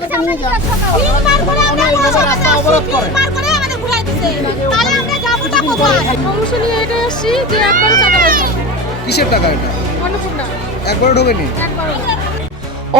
তাদেরকে নিয়ে যান। সমস্যা নিয়ে এটা এসেছি যে একবারও টাকা পাইনি। কিসের টাকা এটা? অন্নপূর্ণা একবারও ঢোকেনি? একবারও না।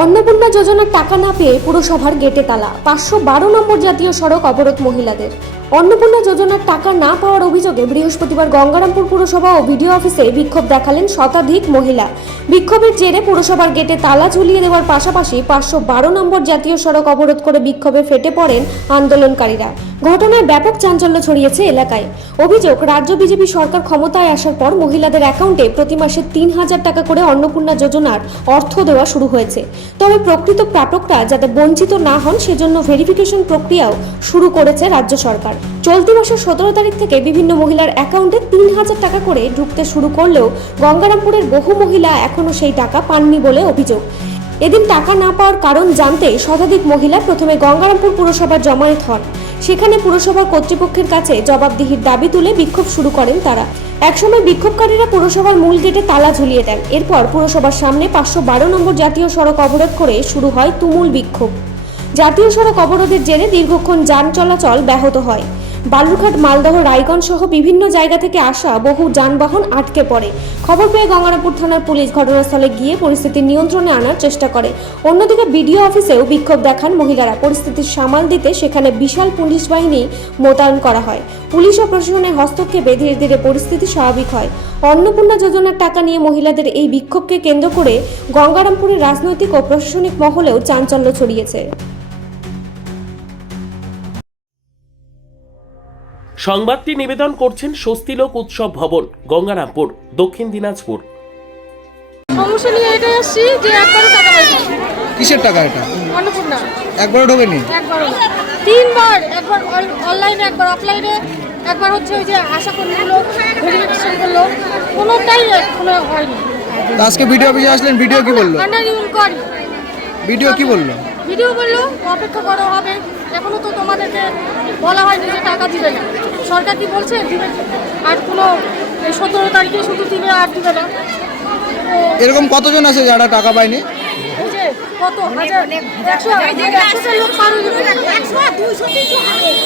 অন্নপূর্ণা যোজনার টাকা না পেয়ে পুরসভার গেটে তালা। 512 নম্বর জাতীয় সড়ক অবরোধ মহিলাদের। অন্নপূর্ণা যোজনার টাকা না পাওয়ার অভিযোগে বৃহস্পতিবার গঙ্গারামপুর পুরসভা ও বিডিও অফিসে বিক্ষোভ দেখালেন শতাধিক মহিলা। বিক্ষোভের জেরে পুরসভার গেটে তালা ঝুলিয়ে দেওয়ার পাশাপাশি 512 নম্বর জাতীয় সড়ক অবরোধ করে বিক্ষোভে ফেটে পড়েন আন্দোলনকারীরা। ঘটনায় ব্যাপক চাঞ্চল্য ছড়িয়েছে এলাকায়। অভিযোগ, রাজ্য বিজেপি সরকার ক্ষমতায় আসার পর মহিলাদের অ্যাকাউন্টে প্রতি মাসে 3000 টাকা করে অন্নপূর্ণা যোজনার অর্থ দেওয়া শুরু হয়েছে। তবে প্রকৃত প্রাপকরা যাতে বঞ্চিত না হন সেজন্য ভেরিফিকেশন প্রক্রিয়াও শুরু করেছে রাজ্য সরকার। চলতি মাসের 17 তারিখ থেকে বিভিন্ন মহিলার অ্যাকাউন্টে 3000 টাকা করে ঢুকতে শুরু করলেও গঙ্গারামপুরের বহু মহিলা এখনও সেই টাকা পাননি বলে অভিযোগ। এদিন টাকা না পাওয়ার কারণ জানতে শতাধিক মহিলা প্রথমে গঙ্গারামপুর পুরসভার জমায়েত হন। সেখানে পুরসভার কর্তৃপক্ষের কাছে জবাবদিহির দাবি তুলে বিক্ষোভ শুরু করেন তারা। একসময় বিক্ষোভকারীরা পুরসভার মূল গেটে তালা ঝুলিয়ে দেন। এরপর পুরসভার সামনে 512 নম্বর জাতীয় সড়ক অবরোধ করে শুরু হয় তুমুল বিক্ষোভ। জাতীয় সড়ক অবরোধের জেরে দীর্ঘক্ষণ যান চলাচল ব্যাহত হয়। বালুরঘাট, মালদহ, রায়গঞ্জ সহ বিভিন্ন জায়গা থেকে আসা বহু যানবাহন আটকে পড়ে। খবর পেয়ে গঙ্গারামপুর থানার পুলিশ ঘটনাস্থলে গিয়ে পরিস্থিতি নিয়ন্ত্রণে আনার চেষ্টা করে। অন্যদিকে বিডিও অফিসেও বিক্ষোভ দেখান মহিলারা। পরিস্থিতি সামাল দিতে সেখানে বিশাল পুলিশ বাহিনী মোতায়েন করা হয়। পুলিশ ও প্রশাসনের হস্তক্ষেপে ধীরে ধীরে পরিস্থিতি স্বাভাবিক হয়। অন্নপূর্ণা যোজনার টাকা নিয়ে মহিলাদের এই বিক্ষোভকে কেন্দ্র করে গঙ্গারামপুরের রাজনৈতিক ও প্রশাসনিক মহলেও চাঞ্চল্য ছড়িয়েছে। সংবাদটি নিবেদন করছেন স্বস্তিলোক উৎসব ভবন, গঙ্গারামপুর, দক্ষিণ দিনাজপুর। সমস্যা নিয়ে এটা এসেছি যে একবারও টাকা পাইনি। কিসের টাকা এটা? অন্নপূর্ণা একবারও ঢোকেনি? একবারও না। 3 বার, একবার অনলাইনে, একবার অফলাইনে, একবার হচ্ছে ওই যে আশা করলো ভেরিফিকেশন করলো, কোনোটাই কোনো হয়নি। তো আজকে ভিডিও অফিসে আসলেন, ভিডিও কি বললো? Under inquiry. ভিডিও কি বললো? ভিডিও বললো অপেক্ষা করা হবে, এখনো তো তোমাদেরকে বলা হয়নি যে টাকা দিবে না। সরকার কি বলছে দিবে, আর কোনো 17 তারিখে শুধু দিবে আর দিবে না। এরকম কতজন আছে যারা টাকা পায়নি? এই যে কত হাজার, 100 লোক পার হয়ে গেছে। 100, 200, 300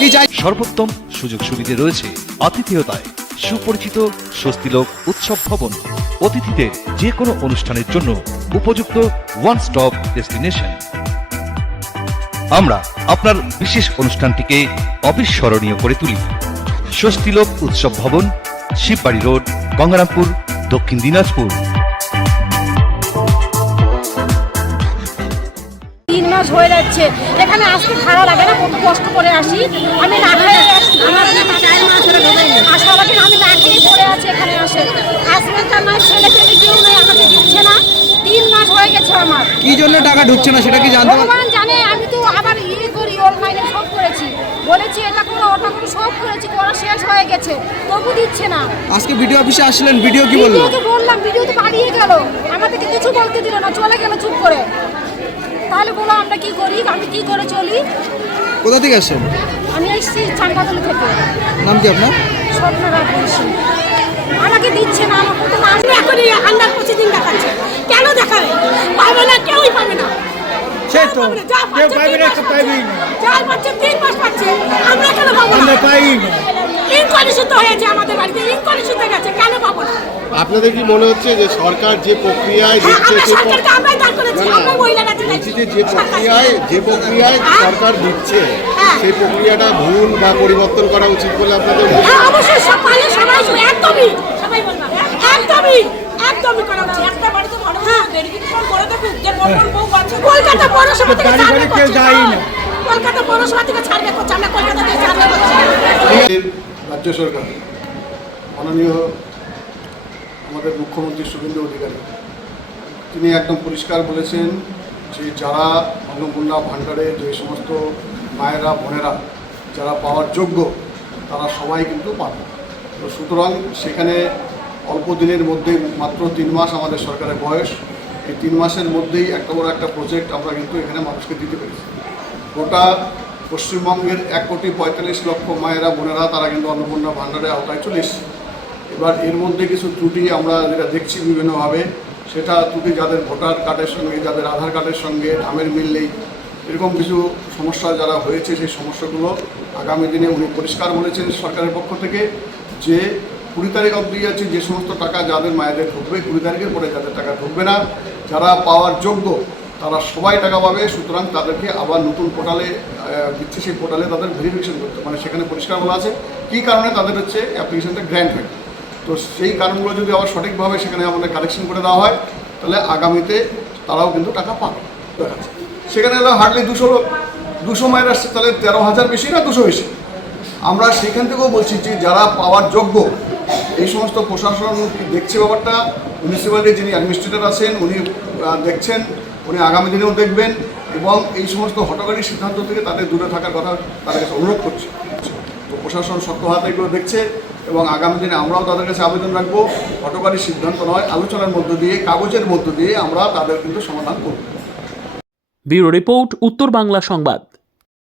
কি চাই? সর্বোত্তম সুযোগ সুবিধা রয়েছে আতিথেয়তায়। সুপরিচিত স্বস্তিলোক উৎসব ভবন, অতিথিদের যে কোনো অনুষ্ঠানের জন্য উপযুক্ত ওয়ান স্টপ ডেস্টিনেশন। আমরা আপনার বিশেষ অনুষ্ঠানটিকে অবিস্মরণীয় করে তুলি। স্বস্তিলোক উৎসব ভবন, শিববাড়ি রোড, গঙ্গারামপুর, দক্ষিণ দিনাজপুর। 3 মাস হয়ে যাচ্ছে, এখানে আসতে ভালো লাগে না, কত কষ্ট করে আসি। আমি না খেয়ে আমার 4 মাস ধরে আসা লাগে, আমি না খেয়ে পড়ে আছি এখানে আসে। আসবেন তার নয়, ছেলে পেলে কেউ নেই, আমাকে দিচ্ছে না। 3 মাস হয়ে গেছে আমার। কি জন্য টাকা ঢুকছে না সেটা কি জানতে পারবেন? ভগবান জানে, আমি তো আবার করি, অনলাইনে সব করেছি, বলেছি এটা করো ওটা করো, সব করেছি, করা শেষ হয়ে গেছে, তবু দিচ্ছে না। আজকে ভিডিও অফিসে আসলেন, ভিডিও কি বললো? ভিডিওতে বললাম, ভিডিও তো বাড়িয়ে গেল, আমাদেরকে কিছু বলতে দিল না, চলে গেল চুপ করে। তাহলে বলো আমরা কি করি, আমি কি করে চলি? কোথা থেকে আসছেন? আমি এসেছি চাঙ্গাতলি থেকে। নাম কি আপনার? স্বপ্ন রাখছি, আমাকে দিচ্ছে না, আমাকে তো মাস এখনই আন্ডার প্রতিদিন দেখাচ্ছে। কেন দেখাবে? পাবে না, কেউই পাবে না। সেই তো কেউ পাইবে না, কেউ পাইবেই না। যাই পাচ্ছে 3 মাস পাচ্ছে, আমরা কেন পাবো না? আমরা পাই না। ইনকোয়ারি শুদ্ধ হয়েছে আমাদের বাড়িতে, ইনকোয়ারি শুদ্ধ গেছে, কেন পাবো না? আপনাদের কি মনে হচ্ছে যে সরকার যে প্রক্রিয়ায় হ্যাঁ, দিচ্ছে আমরা সেই সরকারকে আমরাই দাঁড় করেছি, আমরা মহিলা কাছে বলছি যে প্রক্রিয়ায় সরকার দিচ্ছে হ্যাঁ। সেই প্রক্রিয়াটা ভুল বা পরিবর্তন করা উচিত বলে আপনাদের মনে হয়? হ্যাঁ, অবশ্যই সব পালে সবাই একদমই, সবাই বলবা একদমই, একদমই করা উচিত। একটা বাড়িতে বড় ভেরিফিকেশন করে দেখুন যে কোন বউ আছে। কলকাতা পৌরসভা থেকে বাড়ি বাড়ি কেউ যায় না। কলকাতা পৌরসভা থেকে ছাড়বে করছে, আমরা কলকাতা থেকে ছাড়বে করছি। রাজ্য সরকার মাননীয় আমাদের মুখ্যমন্ত্রী শুভেন্দু অধিকারী, তিনি একদম পরিষ্কার বলেছেন যে যারা অন্নপূর্ণা ভাণ্ডারে যে সমস্ত মায়েরা বোনেরা যারা পাওয়ার যোগ্য তারা সবাই কিন্তু পাবে। তো সুতরাং সেখানে অল্প দিনের মধ্যে, মাত্র 3 মাস আমাদের সরকারের বয়স, এই 3 মাসের মধ্যেই একটা বড় একটা প্রজেক্ট আমরা কিন্তু এখানে মানুষকে দিতে পেরেছি। গোটা পশ্চিমবঙ্গের 1,45,00,000 মায়েরা বোনেরা তারা কিন্তু অন্নপূর্ণা ভাণ্ডারের আওতায় চলে এসেছে। এবার এর মধ্যে কিছু ত্রুটি আমরা যেটা দেখছি বিভিন্নভাবে, সেটা ত্রুটি যাদের ভোটার কার্ডের সঙ্গে, যাদের আধার কার্ডের সঙ্গে নামের মিল নেই, এরকম কিছু সমস্যা যারা হয়েছে সেই সমস্যাগুলো আগামী দিনে উনি পরিষ্কার বলেছেন সরকারের পক্ষ থেকে যে 20 তারিখ অবধি আছে যে সমস্ত টাকা যাদের মায়েদের ঢুকবে 20 তারিখের পরে যাদের টাকা ঢুকবে না, যারা পাওয়ার যোগ্য তারা সবাই টাকা পাবে। সুতরাং তাদেরকে আবার নতুন পোর্টালে দিচ্ছে, সেই পোর্টালে তাদের ভেরিফিকেশন করতে, মানে সেখানে পরিষ্কার বলা আছে কী কারণে তাদের হচ্ছে অ্যাপ্লিকেশনটা গ্র্যান্ট হয়। তো সেই কারণগুলো যদি আবার সঠিকভাবে সেখানে আমাদের কালেকশন করে দেওয়া হয় তাহলে আগামীতে তারাও কিন্তু টাকা পাবে। সেখানে হলো হার্ডলি 200 লোক, 200 মায়ের আসছে, তাহলে 13,000 বেশি না 200 বেশি। আমরা সেখান থেকেও বলছি যে যারা পাওয়ার যোগ্য, এই সমস্ত প্রশাসন দেখছে ব্যাপারটা, মিউনিসিপ্যালিটির যিনি অ্যাডমিনিস্ট্রেটর আছেন উনি দেখছেন, উনি আগামী দিনেও দেখবেন এবং এই সমস্ত হঠকারী সিদ্ধান্ত থেকে তাদের দূরে থাকার কথা তাদের কাছে অনুরোধ করছি। তো প্রশাসন শক্ত হাতে এগুলো দেখছে এবং আগামী দিনে আমরাও তাদের কাছে আবেদন রাখবো, হঠকারী সিদ্ধান্ত নয়, আলোচনার মধ্য দিয়ে, কাগজের মধ্য দিয়ে আমরা তাদের কিন্তু সমাধান করব। ব্যুরো রিপোর্ট, উত্তর বাংলা সংবাদ।